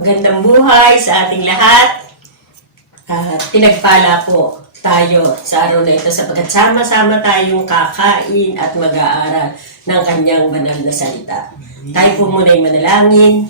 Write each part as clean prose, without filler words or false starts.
Magandang buhay sa ating lahat. Pinagpala po tayo sa araw na ito sapagkat sama-sama tayong kakain at mag-aaral ng kanyang banal na salita. Tayo po muna'y manalangin.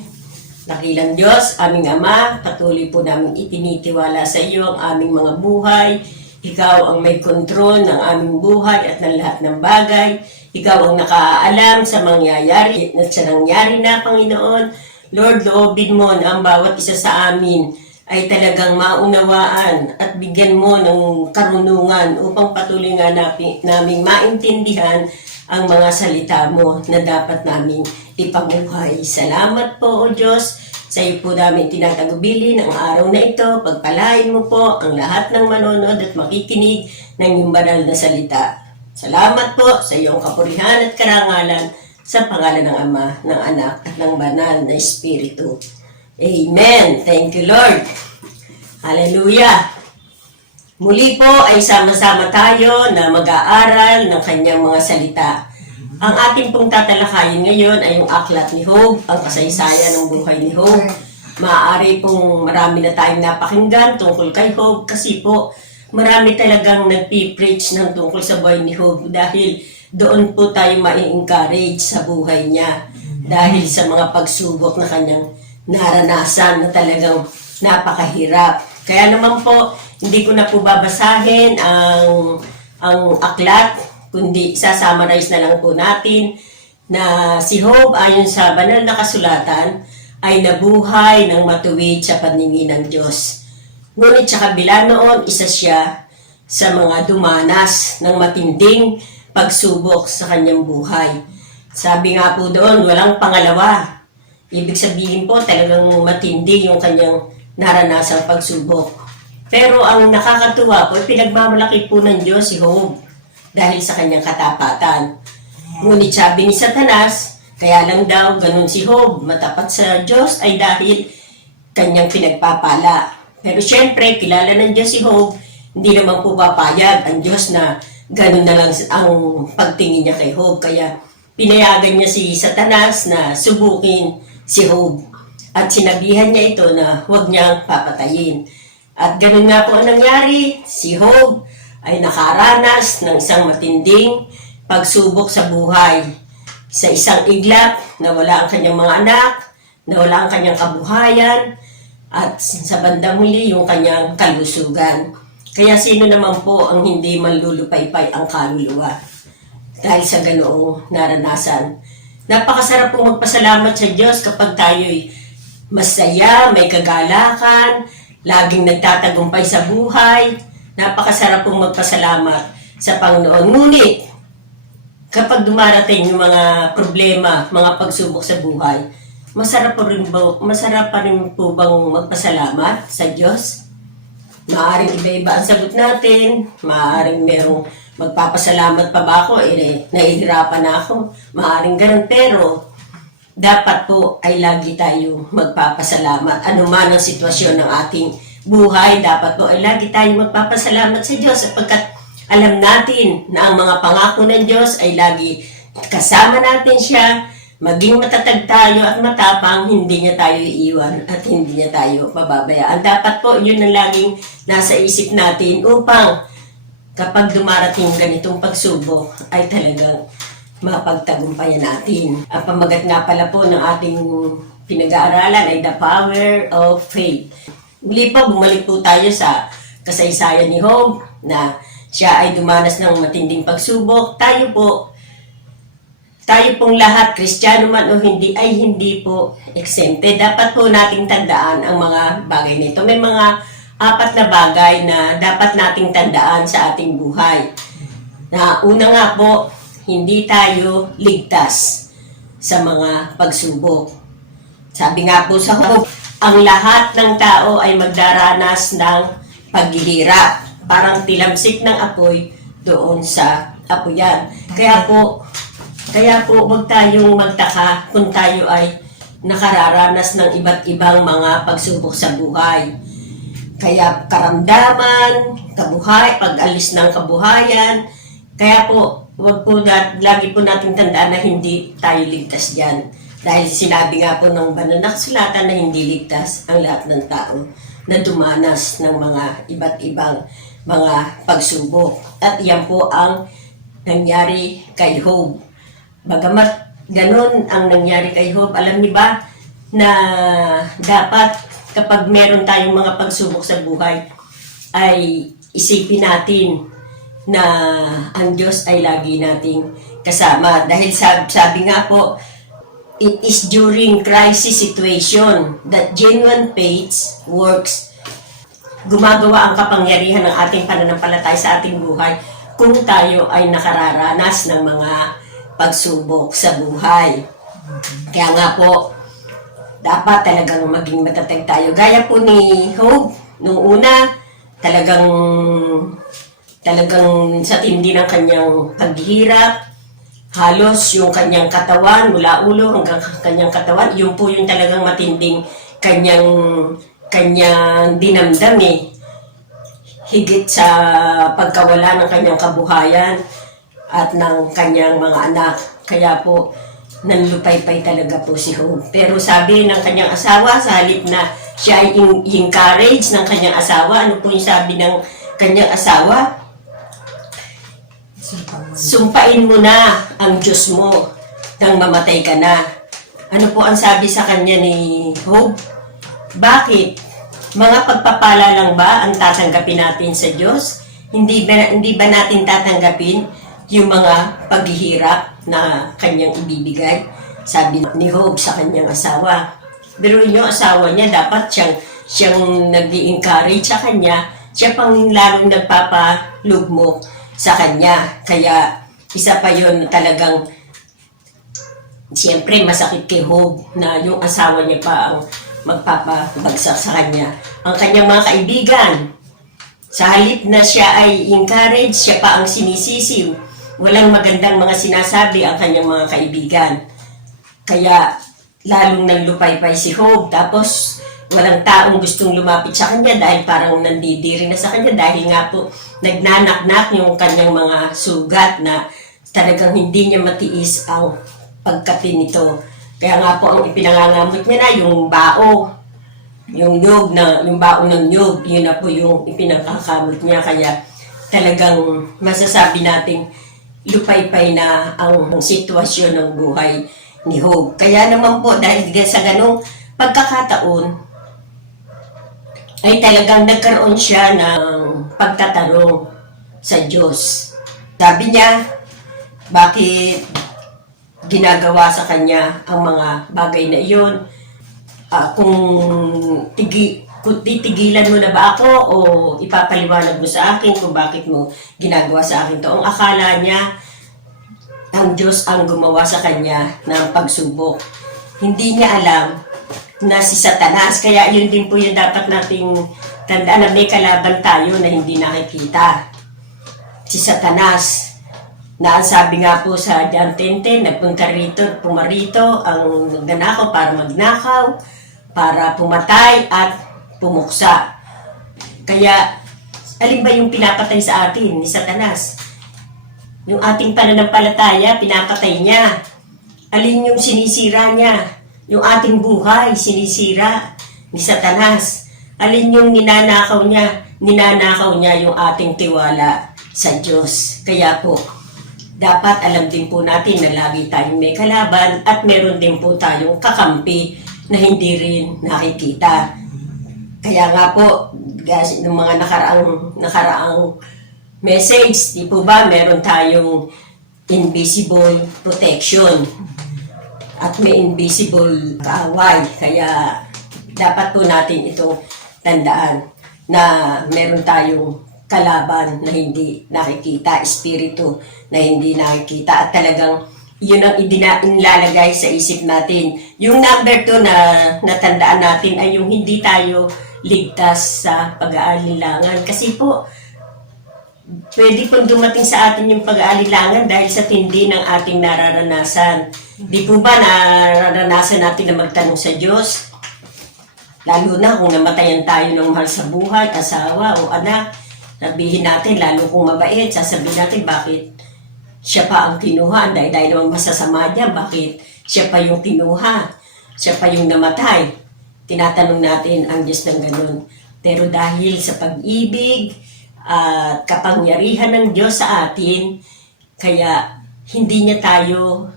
Dakilang Diyos, aming Ama, patuloy po namin itinitiwala sa iyo ang aming mga buhay. Ikaw ang may kontrol ng aming buhay at ng lahat ng bagay. Ikaw ang nakaalam sa mangyayari at sa nangyari na, Panginoon. Lord, loobin mo na ang bawat isa sa amin ay talagang maunawaan at bigyan mo ng karunungan upang patuloy nga naming maintindihan ang mga salita mo na dapat naming ipabuhay. Salamat po, O Diyos. Sa iyo po namin tinatagubilin ang araw na ito. Pagpalain mo po ang lahat ng manonood at makikinig ng iyong banal na salita. Salamat po sa iyong kapurihan at karangalan sa pangalan ng Ama, ng Anak, at ng Banal na Espiritu. Amen. Thank you, Lord. Hallelujah. Muli po ay sama-sama tayo na mag-aaral ng kanyang mga salita. Ang ating pong tatalakayin ngayon ay yung aklat ni Job, ang kasaysayan ng buhay ni Job. Maaari pong marami na tayong napakinggan tungkol kay Job kasi po marami talagang nagpipreach ng tungkol sa buhay ni Job dahil doon po tayo ma-encourage sa buhay niya dahil sa mga pagsubok na kanyang naranasan na talagang napakahirap. Kaya naman po, hindi ko na po babasahin ang aklat, kundi sasummarize na lang po natin na si Job ayon sa banal na kasulatan ay nabuhay ng matuwid sa paningin ng Diyos. Ngunit sa kabila noon, isa siya sa mga dumanas ng matinding pagsubok sa kanyang buhay. Sabi nga po doon, walang pangalawa. Ibig sabihin po, talagang matindi yung kanyang naranasang pagsubok. Pero ang nakakatuwa po, pinagmamalaki po ng Diyos si Job dahil sa kanyang katapatan. Ngunit sabi ni Satanas, kaya lang daw ganun si Job, matapat sa Diyos ay dahil kanyang pinagpapala. Pero syempre, kilala ng Diyos si Job, hindi naman po papayag ang Diyos na ganun na lang ang pagtingin niya kay Job. Kaya pinayagan niya si Satanas na subukin si Job. At sinabihan niya ito na huwag niyang papatayin. At ganun nga po ang nangyari. Si Job ay nakaranas ng isang matinding pagsubok sa buhay. Sa isang iglap na wala ang kanyang mga anak, na wala ang kanyang kabuhayan, at sa bandang huli yung kanyang kalusugan. Kaya sino naman po ang hindi manlulupaypay ang kaluluwa dahil sa ganoong naranasan. Napakasarap po magpasalamat sa Diyos kapag tayo'y masaya, may kagalakan, laging nagtatagumpay sa buhay. Napakasarap po magpasalamat sa Panginoon. Ngunit, kapag dumarating yung mga problema, mga pagsubok sa buhay, masarap pa rin po bang magpasalamat sa Diyos? Maaaring iba-iba ang sagot natin, maaaring merong magpapasalamat pa ba ako, nahihirapan na ako, maaaring ganun, pero dapat po ay lagi tayo magpapasalamat. Ano man ang sitwasyon ng ating buhay, dapat po ay lagi tayo magpapasalamat sa Diyos sapagkat alam natin na ang mga pangako ng Diyos ay lagi kasama natin siya. Maging matatag tayo at matapang, hindi niya tayo iiwan at hindi niya tayo pababayaan. Dapat po, yun ang laging nasa isip natin upang kapag dumarating ganitong pagsubok ay talagang mapagtagumpayan natin. Ang pamagat nga pala po ng ating pinag-aaralan ay The Power of Faith. Muli po, bumalik po tayo sa kasaysayan ni Job na siya ay dumanas ng matinding pagsubok. Tayo pong lahat, Kristiyano man o hindi, ay hindi po exempted. Dapat po nating tandaan ang mga bagay nito. May mga 4 na bagay na dapat nating tandaan sa ating buhay. Na una nga po, hindi tayo ligtas sa mga pagsubok. Sabi nga po sa Job, ang lahat ng tao ay magdaranas ng paghihirap. Parang tilamsik ng apoy doon sa apoyan. Kaya po, huwag tayong magtaka kung tayo ay nakararanas ng iba't ibang mga pagsubok sa buhay. Kaya karamdaman, pag-alis ng kabuhayan, kaya po, lagi po natin tandaan na hindi tayo ligtas dyan. Dahil sinabi nga po ng banal na kasulatan na hindi ligtas ang lahat ng tao na dumanas ng mga iba't ibang mga pagsubok. At yan po ang nangyari kay Job. Bagamat ganun ang nangyari kay Job, alam niyo ba na dapat kapag meron tayong mga pagsubok sa buhay, ay isipin natin na ang Diyos ay lagi nating kasama. Dahil sabi nga po, it is during crisis situation that genuine faith works. Gumagawa ang kapangyarihan ng ating pananampalataya sa ating buhay kung tayo ay nakararanas ng mga pagsubok sa buhay. Kaya nga po, dapat talagang maging matatag tayo. Gaya po ni Job, nung una, talagang sa tindi ng kanyang paghihirap, halos yung kanyang katawan, mula ulo hanggang kanyang katawan, yun po yung talagang matinding kanyang dinamdam eh. Higit sa pagkawala ng kanyang kabuhayan at ng kanyang mga anak. Kaya po, nanlupaypay talaga po si Job. Pero sabi ng kanyang asawa, sa halip na siya ay encourage ng kanyang asawa, ano po yung sabi ng kanyang asawa? Sumpain mo na ang Diyos mo nang mamatay ka na. Ano po ang sabi sa kanya ni Job? Bakit? Mga pagpapala lang ba ang tatanggapin natin sa Diyos? Hindi ba natin tatanggapin yung mga paghihirap na kanyang ibibigay? Sabi ni Job sa kanyang asawa. Pero yung asawa niya, dapat siyang nag-i-encourage sa kanya, siya pang lalong nagpapalugmok sa kanya. Kaya isa pa yun talagang siyempre masakit kay Job na yung asawa niya pa ang magpapabagsak sa kanya. Ang kanyang mga kaibigan, sa halip na siya ay encourage, siya pa ang sinisisiw. Walang magandang mga sinasabi ang kanyang mga kaibigan. Kaya lalong nanlupaypay si Job. Tapos walang taong gustong lumapit sa kanya dahil parang nandidiri na sa kanya dahil nga po nagnanaknak yung kanyang mga sugat na talagang hindi niya matiis ang pagkati nito. Kaya nga po ang ipinangangamot niya na yung bao, yung nyog na, yung bao ng nyog, yun na po yung ipinangkakamot niya. Kaya talagang masasabi nating lupaypay na ang sitwasyon ng buhay ni Job. Kaya naman po dahil sa ganong pagkakataon, ay talagang nagkaroon siya ng pagtatanong sa Diyos. Sabi niya, bakit ginagawa sa kanya ang mga bagay na iyon? Kung titigilan mo na ba ako o ipapaliwanag mo sa akin kung bakit mo ginagawa sa akin to? Ang akala niya, ang Diyos ang gumawa sa kanya ng pagsubok. Hindi niya alam na si Satanas. Kaya yun din po yung dapat nating tandaan na may kalaban tayo na hindi nakikita. Si Satanas, na ang sabi nga po sa John 10:10, nagpunta rito, pumarito ang nagnanakaw para magnakaw, para pumatay at pumuksa. Kaya, alin ba yung pinapatay sa atin ni Satanas? Yung ating pananampalataya, pinapatay niya. Alin yung sinisira niya? Yung ating buhay, sinisira ni Satanas. Alin yung ninanakaw niya? Ninanakaw niya yung ating tiwala sa Diyos. Kaya po, dapat alam din po natin na lagi tayong may kalaban at meron din po tayong kakampi na hindi rin nakikita. Kaya nga po, guys, ng mga nakaraang message, di po ba, meron tayong invisible protection at may invisible kaaway. Kaya dapat po natin itong tandaan na meron tayong kalaban na hindi nakikita, espiritu na hindi nakikita, at talagang yun ang inilalagay sa isip natin. Yung number 2 na natandaan natin ay yung hindi tayo ligtas sa pag-aalilangan. Kasi po, pwede pong dumating sa atin yung pag-aalilangan dahil sa tindi ng ating nararanasan. Di po ba nararanasan natin na magtanong sa Diyos? Lalo na kung namatayan tayo ng mahal sa buhay, asawa o anak, sabihin natin, lalo kung mabait, sasabihin natin bakit siya pa ang kinuha, dahil naman masasama niya, bakit Siya pa yung kinuha. Siya pa yung namatay. Tinatanong natin ang Diyos ng ganun. Pero dahil sa pag-ibig at kapangyarihan ng Diyos sa atin, kaya hindi niya tayo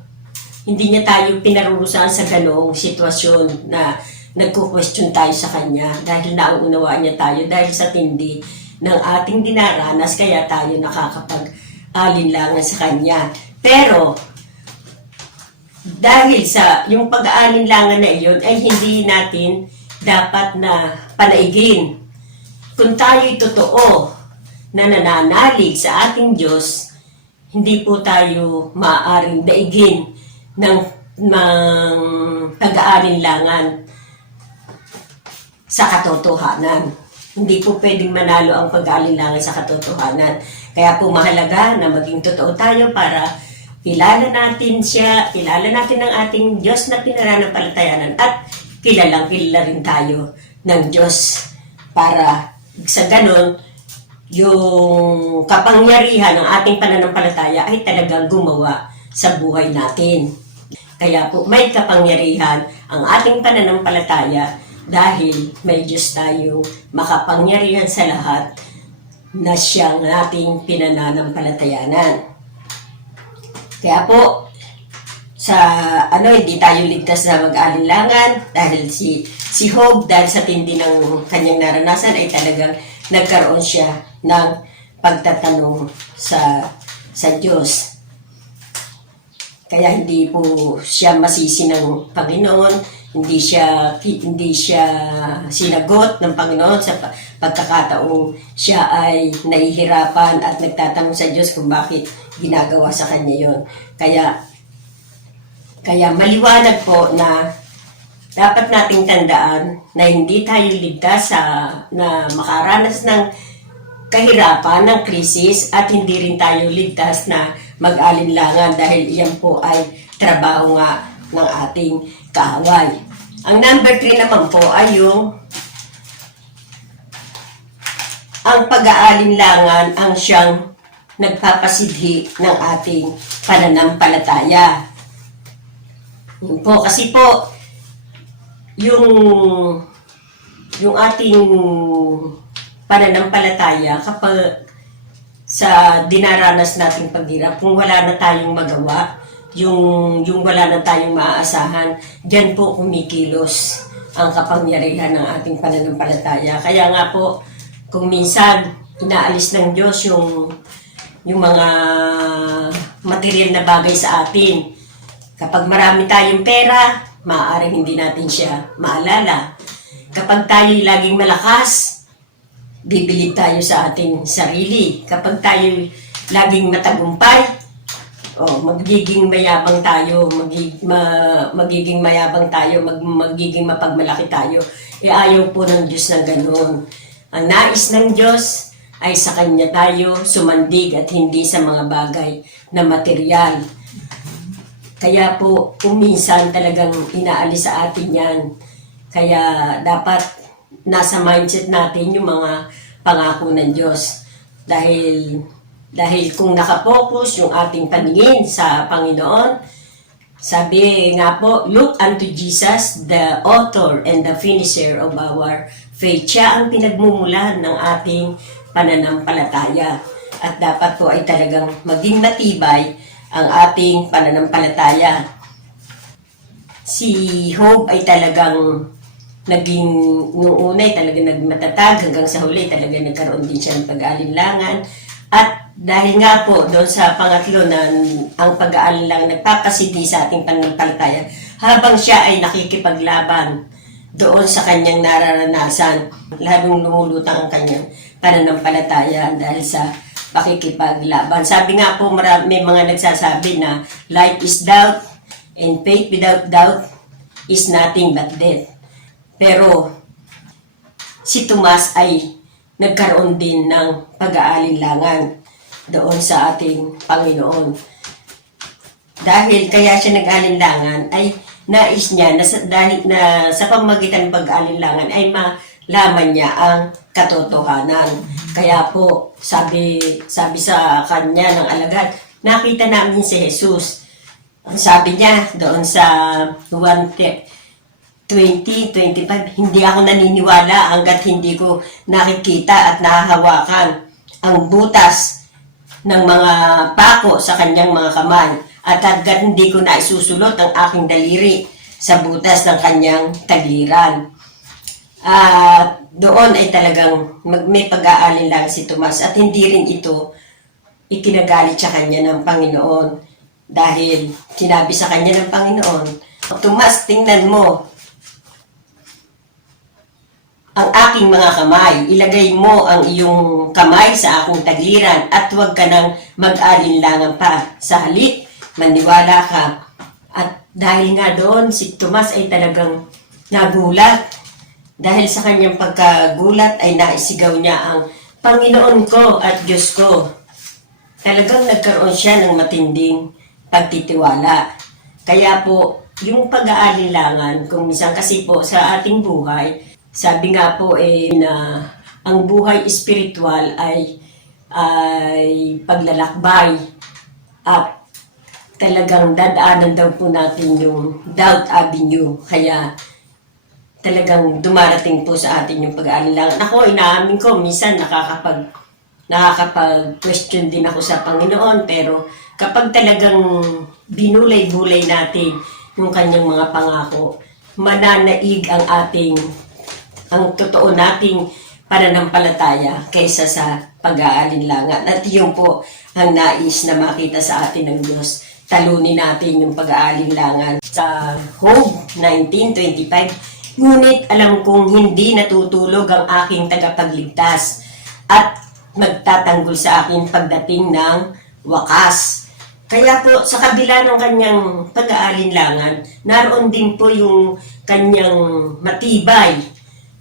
pinarurusahan sa ganong sitwasyon na nagko-question tayo sa Kanya dahil nauunawaan niya tayo dahil sa tindi ng ating dinaranas, kaya tayo nakakapag-alinlangan sa Kanya. Pero dahil sa yung pag-aalinlangan na iyon ay hindi natin dapat na panaigin. Kung tayo'y totoo na nananalig sa ating Diyos, hindi po tayo maaaring daigin ng pag-aalinlangan sa katotohanan. Hindi po pwedeng manalo ang pag-aalinlangan sa katotohanan. Kaya po mahalaga na maging totoo tayo para kilala natin siya, kilala natin ang ating Diyos na pinananampalatayanan at kilala rin tayo ng Diyos para sa ganon, yung kapangyarihan ng ating pananampalataya ay talagang gumawa sa buhay natin. Kaya po may kapangyarihan ang ating pananampalataya dahil may Diyos tayong makapangyarihan sa lahat na siyang ating pinananampalatayanan. Kaya po, hindi tayo ligtas na mag-alinlangan dahil si Job, dahil sa tindi ng kanyang naranasan ay talagang nagkaroon siya ng pagtatanong sa Diyos. Kaya hindi po siya masisi ng Panginoon, hindi siya sinagot ng Panginoon sa pagkakataong siya ay nahihirapan at nagtatanong sa Diyos kung bakit ginagawa sa kanya yon. Kaya maliwanag po na dapat nating tandaan na hindi tayo ligtas na makaranas ng kahirapan, ng krisis, at hindi rin tayo ligtas na mag-alinlangan dahil iyan po ay trabaho nga ng ating kaaway. Ang number 3 naman po ay ang pag-aalinlangan ang siyang nagpapasidhi ng ating pananampalataya. Yun po, kasi po, yung ating pananampalataya kapag sa dinaranas nating paghirap, kung wala na tayong magawa, yung wala na tayong maaasahan, diyan po kumikilos ang kapangyarihan ng ating pananampalataya. Kaya nga po, kung minsan inaalis ng Diyos yung mga material na bagay sa atin. Kapag marami tayong pera, maaaring hindi natin siya maalala. Kapag tayo laging malakas, bibili tayo sa ating sarili. Kapag tayo laging matagumpay, magiging mayabang tayo, magiging mayabang tayo, magiging mapagmalaki tayo. Ayaw po ng Diyos ng ganoon. Ang nais ng Diyos ay sa Kanya tayo sumandig at hindi sa mga bagay na material. Kaya po, minsan talagang inaalis sa atin yan. Kaya dapat nasa mindset natin yung mga pangako ng Diyos. Dahil kung nakapokus yung ating paningin sa Panginoon, sabi nga po, look unto Jesus, the author and the finisher of our faith. Siya ang pinagmumulan ng ating pananampalataya. At dapat po ay talagang maging matibay ang ating pananampalataya. Si Job ay talagang noong una ay talagang nagmatatag hanggang sa huli talagang nagkaroon din siya ng pag-aalinlangan. At dahil nga po doon sa pangatlo na ang pag-aalinlangan nagpapasidhi sa ating pananampalataya, habang siya ay nakikipaglaban doon sa kanyang nararanasan, labing lumulutang ang kanyang pananampalataya dahil sa pakikipaglaban. Sabi nga po, may mga nagsasabi na life is doubt and faith without doubt is nothing but death. Pero si Tomas ay nagkaroon din ng pag-aalinlangan doon sa ating Panginoon. Dahil kaya siya nag-aalinlangan ay nais niya dahil sa pamamagitan ng pag-aalinlangan ay malaman niya ang katotohanan. Kaya po, sabi sa kanya ng alagad, nakita namin si Jesus. Ang sabi niya doon sa 2025, hindi ako naniniwala hanggat hindi ko nakikita at nahahawakan ang butas ng mga pako sa kanyang mga kamay at hanggat hindi ko na isusulot ang aking daliri sa butas ng kanyang tagliran. At doon ay talagang may pag-aalinlang si Tomas at hindi rin ito ikinagalit sa kanya ng Panginoon dahil sinabi sa kanya ng Panginoon, Tomas, tingnan mo ang aking mga kamay, ilagay mo ang iyong kamay sa aking tagliran at huwag ka nang mag-alinlangan pa. Sa halip, maniwala ka. At dahil nga doon, si Tomas ay talagang nagulat. Dahil sa kanyang pagkagulat ay naisigaw niya ang Panginoon ko at Diyos ko. Talagang nagkaroon siya ng matinding pagtitiwala. Kaya po, yung pag-aalinlangan, kung minsan kasi po sa ating buhay, sabi nga po na ang buhay espiritual ay paglalakbay at talagang dadaanan daw po natin yung doubt avenue. Kaya talagang dumarating po sa atin yung pag-aalinlangan. Ako, inaamin ko, minsan nakakapag-question din ako sa Panginoon, pero kapag talagang binulay-bulay natin yung kanyang mga pangako, mananaig ang totoo nating pananampalataya kaysa sa pag-aalinlangan. At yun po ang nais na makita sa atin ng Diyos. Talunin natin yung pag-aalinlangan. Sa Job 19:25, ngunit alam kong hindi natutulog ang aking tagapagligtas at magtatanggol sa akin pagdating ng wakas. Kaya po, sa kabila ng kanyang pag-aalinlangan, naroon din po yung kanyang matibay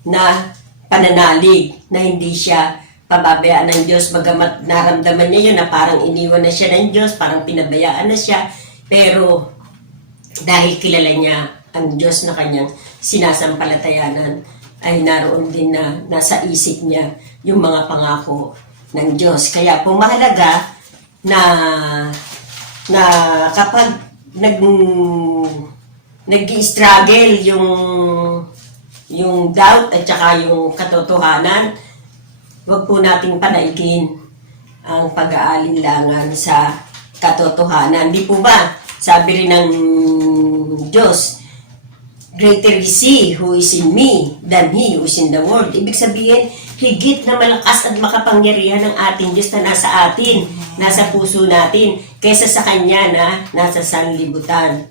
na pananalig na hindi siya pababayaan ng Diyos. Bagamat naramdaman niya yun na parang iniwan na siya ng Diyos, parang pinabayaan na siya. Pero dahil kilala niya ang Diyos na kanyang sinasampalatayanan, ay naroon din na nasa isip niya yung mga pangako ng Diyos. Kaya po mahalaga na kapag nag-struggle yung doubt at saka yung katotohanan, huwag po nating panaigin ang pag-aalinlangan sa katotohanan. Di po ba? Sabi rin ng Diyos, greater is He who is in me than He who is in the world. Ibig sabihin, higit na malakas at makapangyarihan ng ating Diyos na nasa atin, nasa puso natin, kaysa sa Kanya na nasa sanlibutan.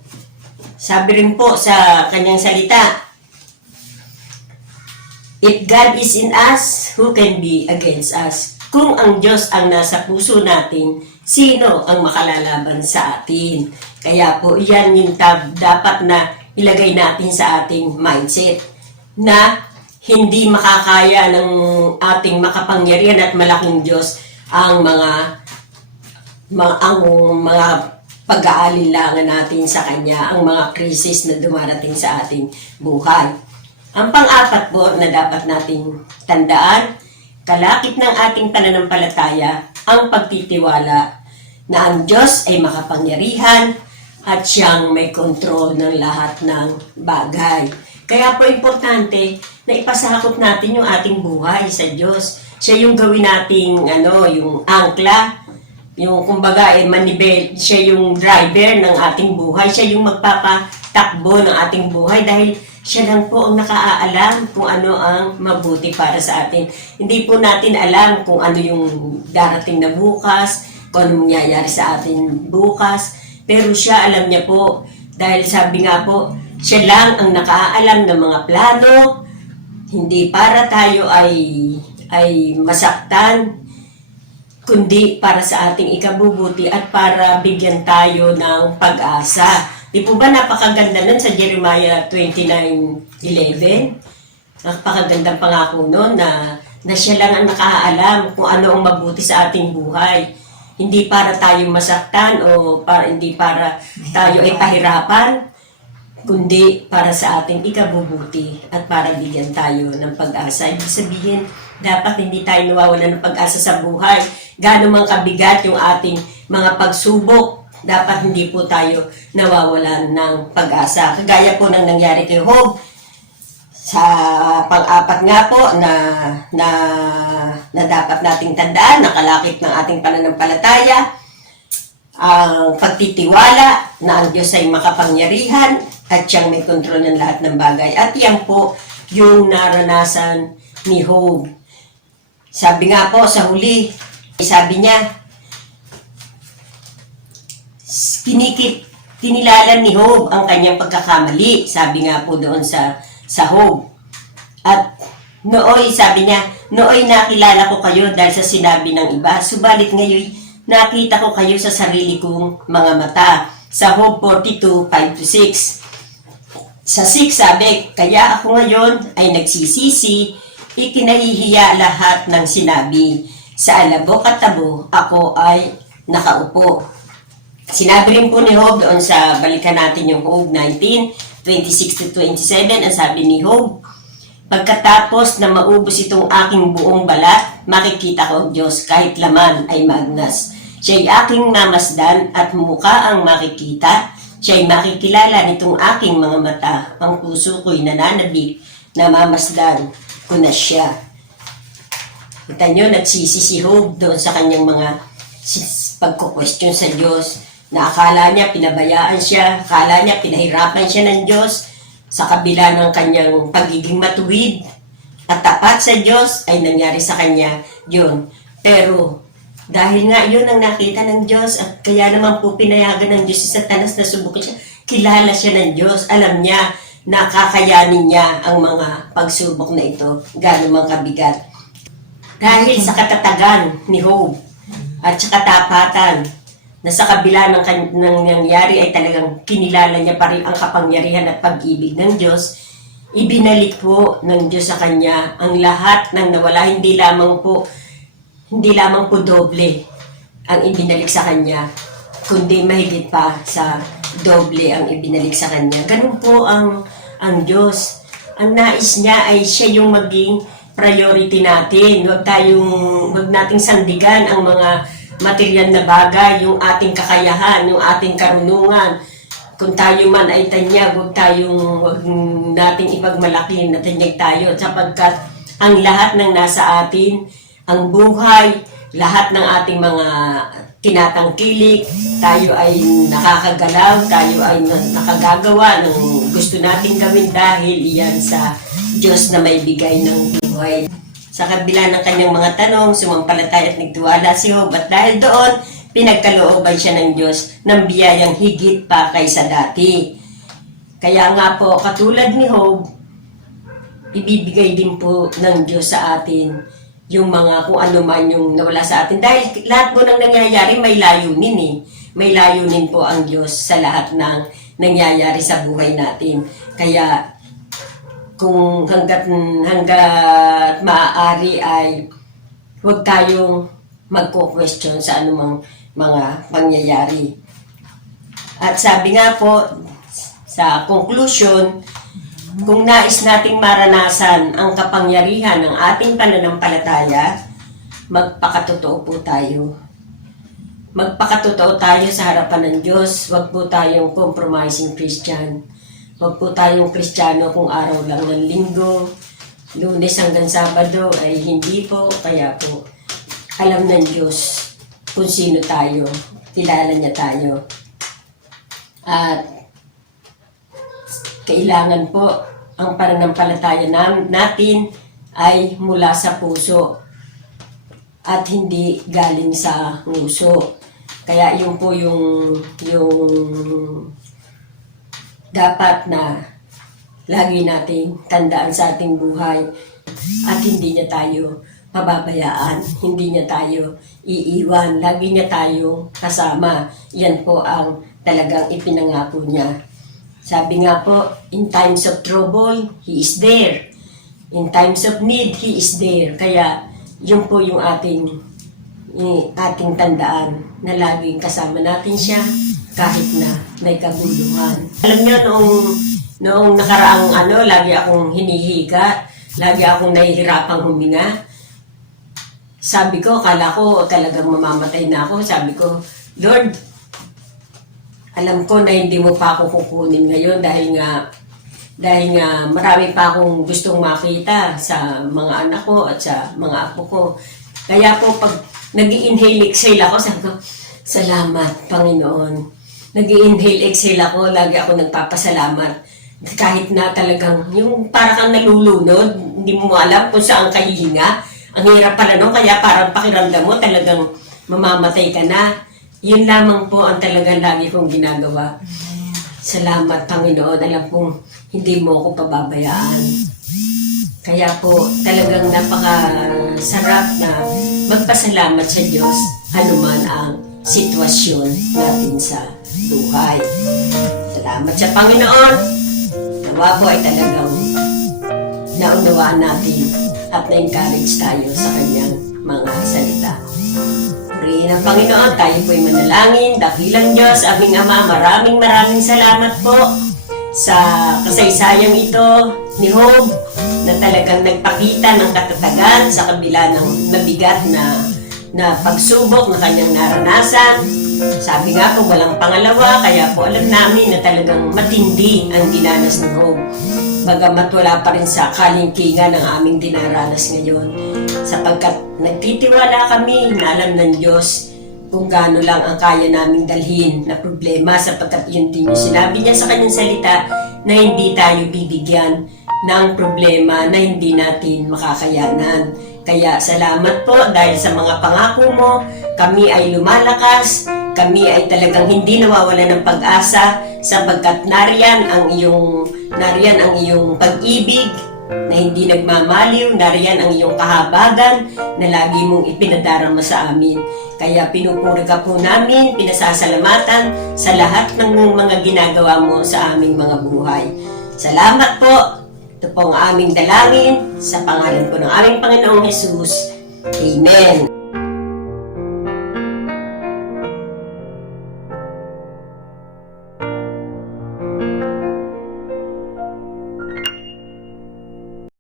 Sabi rin po sa Kanyang salita, if God is in us, who can be against us? Kung ang Diyos ang nasa puso natin, sino ang makalalaban sa atin? Kaya po, yan yung dapat na ilagay natin sa ating mindset na hindi makakaya ng ating makapangyarihan at malaking Diyos ang mga pag-aalinlangan natin sa Kanya, ang mga krisis na dumarating sa ating buhay. Ang pang-apat po na dapat nating tandaan, kalakip ng ating pananampalataya ang pagtitiwala na ang Diyos ay makapangyarihan at siyang may kontrol ng lahat ng bagay. Kaya po importante na ipasakop natin yung ating buhay sa Diyos. Siya yung gawin nating yung angkla, yung kumbaga manibel, siya yung driver ng ating buhay, siya yung magpapatakbo ng ating buhay dahil siya lang po ang nakaalam kung ano ang mabuti para sa atin. Hindi po natin alam kung ano yung darating na bukas, kung ano mangyayari sa atin bukas. Pero siya alam niya po. Dahil sabi nga po, siya lang ang nakaalam ng mga plano. Hindi para tayo ay masaktan, kundi para sa ating ikabubuti at para bigyan tayo ng pag-asa. Di po ba napakaganda nun sa Jeremiah 29:11? Napakagandang pangako nun na siya lang ang nakaalam kung ano ang mabuti sa ating buhay. Hindi para tayo masaktan o hindi para tayo ay pahirapan, kundi para sa ating ikabubuti at para bigyan tayo ng pag-asa. Ibig sabihin, dapat hindi tayo nawawalan ng pag-asa sa buhay. Gaano man kabigat yung ating mga pagsubok, dapat hindi po tayo nawawalan ng pag-asa. Kagaya po ng nangyari kay Job, sa pang-apat nga po na dapat nating tandaan, nakalakip ng ating pananampalataya, ang pagtitiwala na ang Diyos ay makapangyarihan at siyang may kontrol ng lahat ng bagay. At yan po yung naranasan ni Job. Sabi nga po sa huli, sabi niya, kinilala ni Job ang kanyang pagkakamali. Sabi nga po doon sa Job. At nooy, sabi niya, nooy nakilala ko kayo dahil sa sinabi ng iba. Subalit ngayon, nakita ko kayo sa sarili kong mga mata. Sa Job 42, 5-6. Sa 6 sabi, kaya ako ngayon ay nagsisisi, ikinahihiya lahat ng sinabi. Sa alabok at tabo, ako ay nakaupo. Sinabi rin po ni Job doon sa, balikan natin yung Job 19, 26-27, ang sabi ni Job, pagkatapos na maubos itong aking buong balat, makikita ko ang Diyos kahit laman ay magnas. Siya'y aking mamasdan at mukha ang makikita. Siya'y makikilala nitong aking mga mata. Ang puso ko'y nananabik na mamasdan ko na siya. Kita nyo, nagsisi si Job doon sa kanyang mga pagko-question sa Diyos. Na akala niya pinabayaan siya, akala niya pinahirapan siya ng Diyos sa kabila ng kanyang pagiging matuwid at tapat sa Diyos ay nangyari sa kanya yun. Pero dahil nga yun ang nakita ng Diyos at kaya naman po pinayagan ng Diyos si Satanas na subukin siya, kilala siya ng Diyos, alam niya na kakayanin niya ang mga pagsubok na ito, gano'n mang kabigat. Dahil sa katatagan ni Job at sa katapatan na sa kabila ng nangyari ay talagang kinilala niya pa rin ang kapangyarihan at pag-ibig ng Diyos, ibinalik po ng Diyos sa kanya ang lahat ng nawala, hindi lamang po doble ang ibinalik sa kanya, kundi mahigit pa sa doble ang ibinalik sa kanya. Ganun po ang Diyos. Ang nais niya ay siya yung maging priority natin. Huwag nating sandigan ang mga material na bagay, yung ating kakayahan, yung ating karunungan. Kung tayo man ay tanyag, huwag nating ipagmalaki na tanyag tayo, sapagkat ang lahat ng nasa atin, ang buhay, lahat ng ating mga tinatangkilik, tayo ay nakakagalaw, tayo ay nakagagawa ng gusto nating gawin dahil iyan sa Diyos na may bigay ng buhay. Sa kabila ng kanyang mga tanong, sumampalataya at nagtiwala si Job at dahil doon, pinagkalooban siya ng Diyos ng biyayang higit pa kaysa dati. Kaya nga po, katulad ni Job, ibibigay din po ng Diyos sa atin yung mga kung ano man yung nawala sa atin. Dahil lahat po ng nangyayari may layunin eh. May layunin po ang Diyos sa lahat ng nangyayari sa buhay natin. Kaya kung hanggat maaari ay huwag tayong magko-question sa anumang mga pangyayari. At sabi nga po, sa conclusion, kung nais nating maranasan ang kapangyarihan ng ating pananampalataya, magpakatotoo po tayo. Magpakatotoo tayo sa harapan ng Diyos. Huwag po tayong compromising Christian. Huwag po tayong Kristiyano kung araw lang ng linggo, Lunes hanggang Sabado ay hindi po. Kaya po, alam ng Diyos kung sino tayo, kilala niya tayo. At kailangan po ang pananampalataya natin ay mula sa puso at hindi galing sa nguso. Kaya yun po yung dapat na lagi nating tandaan sa ating buhay at hindi niya tayo pababayaan, hindi niya tayo iiwan, lagi niya tayong kasama. Yan po ang talagang ipinangako niya. Sabi nga po, in times of trouble, He is there. In times of need, He is there. Kaya yun po yung ating tandaan na laging kasama natin siya kahit na may kaguluhan. Alam niyo, noong nakaraang lagi akong hinihiga, lagi akong nahihirapang huminga. Sabi ko, kala ko talagang mamamatay na ako. Sabi ko, Lord, Alam ko na hindi mo pa ako kukunin ngayon dahil nga marami pa akong gustong makita sa mga anak ko at sa mga apo ko. Kaya po pag nag-i-inhale, exhale ako, sabi ko, salamat Panginoon. Nag-i-inhale, exhale ako, lagi ako nagpapasalamat. Kahit na talagang, yung para kang nalulunod, hindi mo alam kung saan ka hihinga. Ang hirap pala no, kaya parang pakiramdam mo talagang mamamatay ka na. Yun lamang po ang talagang lagi kong ginagawa. Salamat Panginoon, alam kong hindi mo ako pababayaan. Kaya po talagang napakasarap na magpasalamat sa Diyos anuman ang sitwasyon natin sa buhay. Salamat sa Panginoon. Nawa po ay talagang naunawaan natin at na-encourage tayo sa kanyang mga salita. Purihin ang Panginoon, tayo po'y manalangin. Dakilang Diyos, aming Ama, maraming salamat po sa kasaysayang ito ni Job na talagang nagpakita ng katatagan sa kabila ng mabigat na pagsubok na kanyang naranasan. Sabi nga po, walang pangalawa, kaya po alam namin na talagang matindi ang dinanas ng Job. Bagamat wala pa rin sa kalingkingan ng aming dinaranas ngayon. Sapagkat nagtitiwala kami na alam ng Diyos kung gaano lang ang kaya naming dalhin na problema, sapagkat yun din yung sinabi niya sa kanyang salita na hindi tayo bibigyan ng problema na hindi natin makakayanan. Kaya salamat po dahil sa mga pangako mo, kami ay lumalakas, kami ay talagang hindi nawawala ng pag-asa, sapagkat nariyan ang iyong pag-ibig na hindi nagmamaliw, nariyan ang iyong kahabagan na lagi mong ipinadarama sa amin. Kaya pinupuri ka po namin, pinasasalamatan sa lahat ng mga ginagawa mo sa aming mga buhay. Salamat po. Ito po ang aming dalangin sa pangalan po ng aming Panginoong Jesus. Amen.